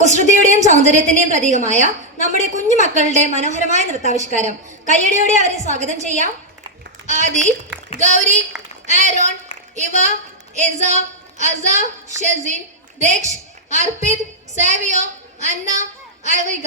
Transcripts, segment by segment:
കുസൃതിയുടെയും സൗന്ദര്യത്തിന്റെയും പ്രതീകമായ നമ്മുടെ കുഞ്ഞു മക്കളുടെ മനോഹരമായ നൃത്താവിഷ്കാരം. കയ്യടിയോടെ അവരെ സ്വാഗതം ചെയ്യാം. ആദി ഗൗരി ആരോൺ ഇവ എസ അസ ഷെസിൻ ദക്ഷ് അർപ്പിത് സാവിയോ അന്ന അറിക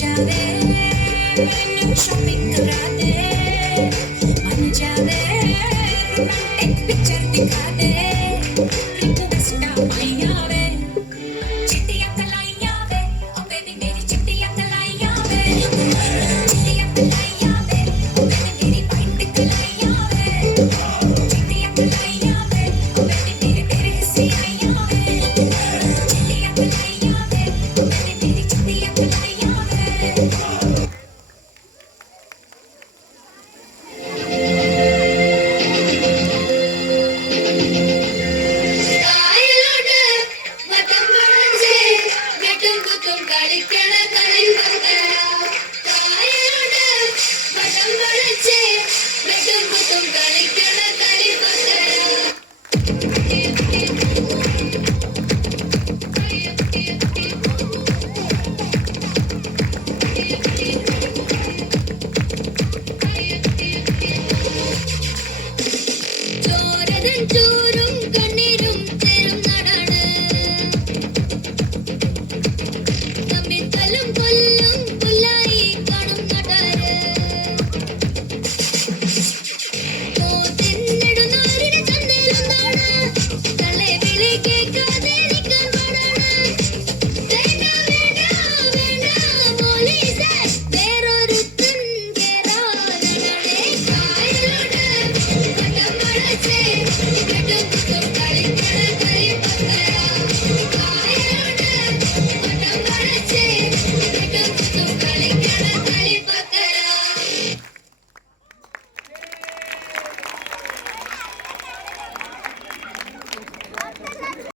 जावे शुभिंग रातें ചൂരും